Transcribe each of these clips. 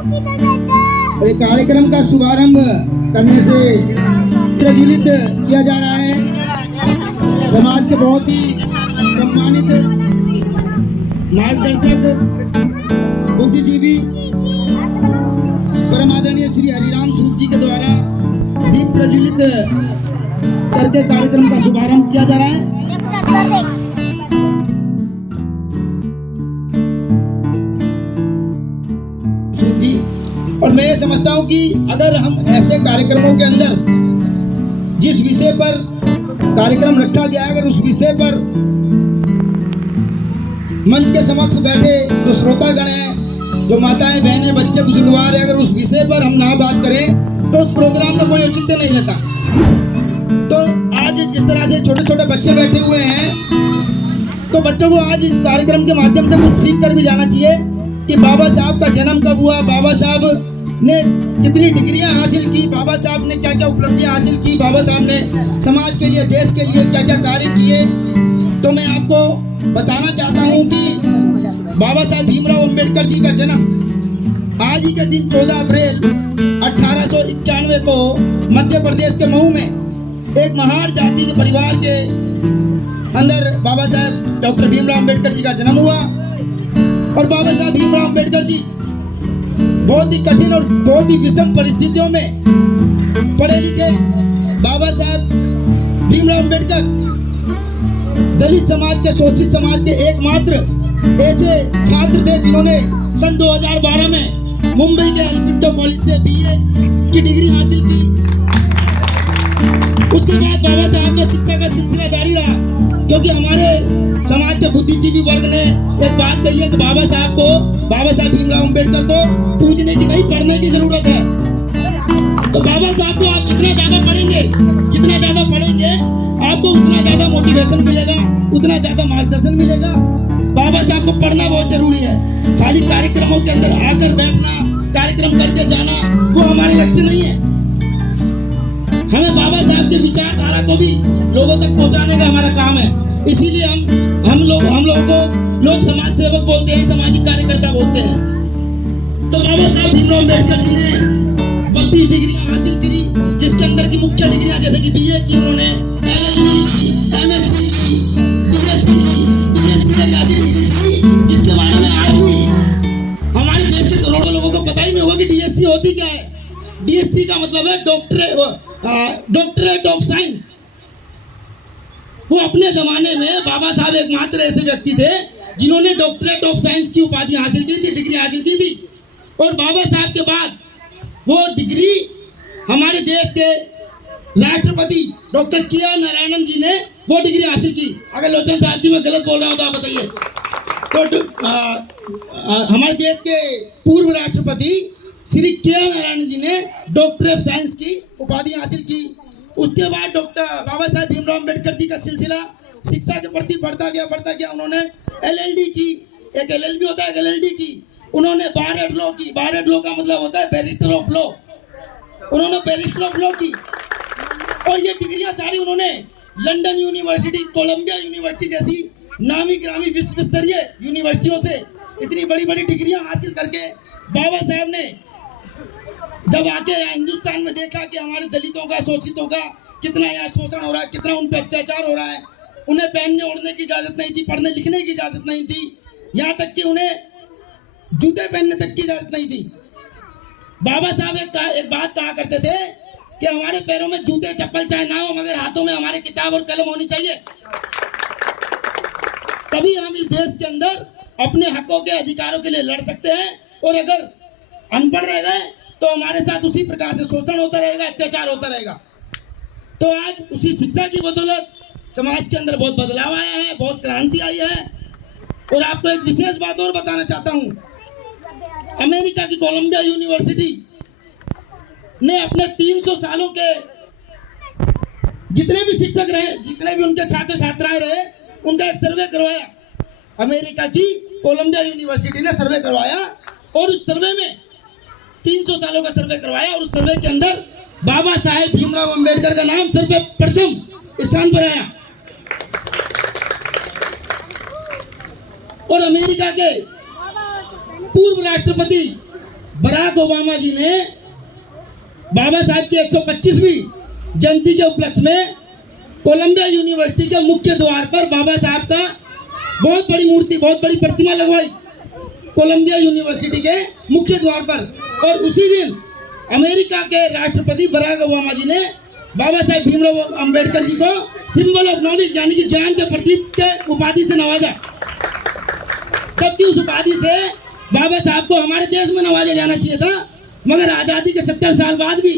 और ये कार्यक्रम का शुभारंभ करने से प्रज्वलित किया जा रहा है समाज के बहुत ही सम्मानित मार्गदर्शक बुद्धिजीवी परम आदरणीय श्री हरिराम सूद जी के द्वारा दीप प्रज्वलित करके कार्यक्रम का शुभारंभ किया जा रहा है। सूद जी, और मैं ये समझता हूँ कि अगर हम ऐसे कार्यक्रमों के अंदर जिस विषय पर कार्यक्रम रखा गया है, अगर उस विषय पर मंच के समक्ष बैठे जो श्रोतागण हैं, जो माताएं बहनें बच्चे बुजुर्गवार हैं, अगर उस विषय पर हम ना बात करें तो उस प्रोग्राम का कोई औचित्य नहीं रहता। तो आज जिस तरह से छोटे छोटे बच्चे बैठे हुए हैं, तो बच्चों को आज इस कार्यक्रम के माध्यम से कुछ सीख कर भी जाना चाहिए कि बाबा साहब का जन्म कब हुआ, बाबा साहब ने कितनी डिग्रियां हासिल की, बाबा साहब ने क्या क्या उपलब्धियां हासिल की, बाबा साहब ने समाज के लिए देश के लिए क्या क्या कार्य किए। तो मैं आपको बताना चाहता हूं कि बाबा साहब भीमराव अंबेडकर जी का जन्म आज ही के दिन 14 अप्रैल 1891 को मध्य प्रदेश के मऊ में एक महार जाति के परिवार के अंदर बाबा साहब डॉक्टर भीमराव अंबेडकर जी का जन्म हुआ। और बाबा साहब भीमराव अंबेडकर जी बहुत ही कठिन और बहुत ही विषम परिस्थितियों में पढ़े लिखे बाबा साहब भीमराव अंबेडकर दलित समाज के, शोषित समाज के एकमात्र ऐसे छात्र थे जिन्होंने सन 2012 में मुंबई के एल्फिंटो कॉलेज से बीए की डिग्री हासिल की। उसके बाद बाबा साहब ने शिक्षा का सिलसिला जारी रहा, क्योंकि हमारे समाज के बुद्धिजीवी वर्ग ने एक बात कही है कि बाबा साहब भीमराव अंबेडकर को पूजने की नहीं, पढ़ने की जरूरत है। तो बाबा साहब को आप जितना ज्यादा पढ़ेंगे आपको उतना ज्यादा मोटिवेशन मिलेगा, उतना ज्यादा मार्गदर्शन मिलेगा। बाबा साहब को पढ़ना बहुत जरूरी है। खाली कार्यक्रमों के अंदर आकर बैठना, कार्यक्रम करके जाना, वो हमारा लक्ष्य नहीं है। हमें बाबा साहब के विचारधारा को भी लोगों तक पहुंचाने का हमारा काम है। इसीलिए हम लोगों को लोग समाज सेवक बोलते हैं, सामाजिक कार्यकर्ता बोलते हैं। तो बाबा साहब भीमराव अम्बेडकर जी ने 32 डिग्रियां हासिल करी, जिसके अंदर की मुख्य डिग्रियां जैसे कि बीए की उन्होंने, LLB, MSc, DSc, जिसके बारे में आज भी हमारे देश के करोड़ों लोगों को पता ही नहीं होगा कि DSc होती क्या है। DSc का मतलब है डॉक्टरेट ऑफ साइंस। वो अपने जमाने में बाबा साहब एकमात्र ऐसे व्यक्ति थे जिन्होंने डॉक्टरेट ऑफ साइंस की उपाधि हासिल की थी, डिग्री हासिल की थी। और बाबा साहब के बाद वो डिग्री हमारे देश के राष्ट्रपति डॉक्टर के नारायणन जी ने वो डिग्री हासिल की। अगर लोचन साहब जी मैं गलत बोल रहा हूँ तो आप बताइए। तो हमारे देश के पूर्व राष्ट्रपति श्री के नारायणन जी ने डॉक्टर ऑफ साइंस की उपाधि हासिल की। उसके बाद डॉक्टर बाबा साहब भीमराव अम्बेडकर जी का सिलसिला शिक्षा के प्रति बढ़ता गया। उन्होंने LLD की, एक LLB होता है, LLD की। उन्होंने बार लॉ की, बार लॉ का मतलब होता है बैरिस्टर ऑफ लॉ। उन्होंने बैरिस्टर ऑफ लॉ की, और ये डिग्रियां सारी उन्होंने लंदन यूनिवर्सिटी, कोलंबिया यूनिवर्सिटी जैसी नामी ग्रामी विश्व स्तरीय यूनिवर्सिटियों से इतनी बड़ी बड़ी डिग्रियां हासिल करके बाबा साहब ने जब आके हिंदुस्तान में देखा कि हमारे दलितों का, शोषितों का कितना यहाँ शोषण हो रहा है, कितना उन पर अत्याचार हो रहा है। उन्हें पहनने ओढ़ने की इजाजत नहीं थी, पढ़ने लिखने की इजाजत नहीं थी, यहाँ तक कि उन्हें जूते पहनने तक की इजाजत नहीं थी। बाबा साहब एक बात कहा करते थे कि हमारे पैरों में जूते चप्पल चाहे ना हो, मगर हाथों में हमारे किताब और कलम होनी चाहिए। तभी हम इस देश के अंदर अपने हकों के अधिकारों के लिए लड़ सकते हैं। और अगर अनपढ़ रह गए तो हमारे साथ उसी प्रकार से शोषण होता रहेगा, अत्याचार होता रहेगा। तो आज उसी शिक्षा की बदौलत समाज के अंदर बहुत बदलाव आया है, बहुत क्रांति आई है। और आपको एक विशेष बात और बताना चाहता हूँ। अमेरिका की कोलंबिया यूनिवर्सिटी ने अपने 300 सालों के जितने भी शिक्षक रहे, जितने भी उनके छात्र छात्राएं रहे, उनका एक सर्वे करवाया। अमेरिका की कोलंबिया यूनिवर्सिटी ने सर्वे करवाया, और उस सर्वे में 300 सालों का सर्वे करवाया, और उस सर्वे के अंदर बाबा साहेब भीमराव अंबेडकर का नाम सर्वे प्रथम स्थान पर आया। और अमेरिका के पूर्व राष्ट्रपति बराक ओबामा जी ने बाबा साहब की 125वीं जयंती के उपलक्ष्य में कोलंबिया यूनिवर्सिटी के मुख्य द्वार पर बाबा साहब का बहुत बड़ी मूर्ति, बहुत बड़ी प्रतिमा लगवाई कोलंबिया यूनिवर्सिटी के मुख्य द्वार पर। और उसी दिन अमेरिका के राष्ट्रपति बराक ओबामा जी ने बाबा साहेब भीमराव अंबेडकर जी को सिंबल ऑफ नॉलेज यानी कि ज्ञान के प्रतीक के उपाधि से नवाजा। तब उस उपाधि से बाबा साहब को हमारे देश में नवाजा जाना चाहिए था, मगर आज़ादी के 70 साल बाद भी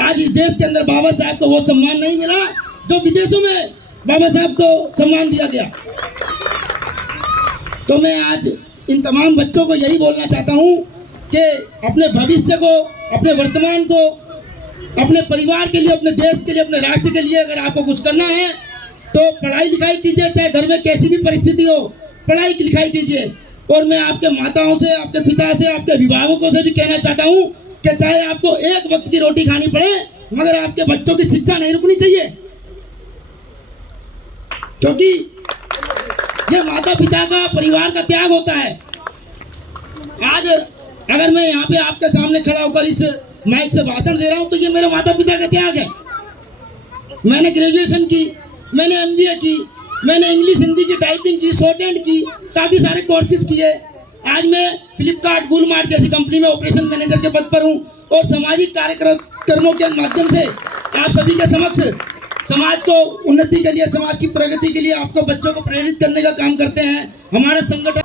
आज इस देश के अंदर बाबा साहब को वो सम्मान नहीं मिला जो विदेशों में बाबा साहब को सम्मान दिया गया। तो मैं आज इन तमाम बच्चों को यही बोलना चाहता हूँ कि अपने भविष्य को, अपने वर्तमान को, अपने परिवार के लिए, अपने देश के लिए, अपने राष्ट्र के लिए अगर आपको कुछ करना है तो पढ़ाई लिखाई कीजिए, चाहे घर में कैसी भी परिस्थिति हो, पढ़ाई लिखाई कीजिए। और मैं आपके माताओं से, आपके पिता से, आपके अभिभावकों से भी कहना चाहता हूँ कि चाहे आपको एक वक्त की रोटी खानी पड़े, मगर आपके बच्चों की शिक्षा नहीं रुकनी चाहिए, क्योंकि ये माता पिता का, परिवार का त्याग होता है। आज अगर मैं यहाँ पे आपके सामने खड़ा होकर इस माइक से भाषण दे रहा हूँ तो ये मेरे माता पिता का त्याग है। मैंने ग्रेजुएशन की, मैंने MBA की, मैंने इंग्लिश हिंदी की टाइपिंग की, शॉर्ट हैंड की, काफ़ी सारे कोर्सेज किए। आज मैं फ्लिपकार्ट, वूलमार्ट जैसी कंपनी में ऑपरेशन मैनेजर के पद पर हूँ और सामाजिक कार्यक्रमों के माध्यम से आप सभी के समक्ष समाज को उन्नति के लिए, समाज की प्रगति के लिए, आपको बच्चों को प्रेरित करने का काम करते हैं। हमारा संगठन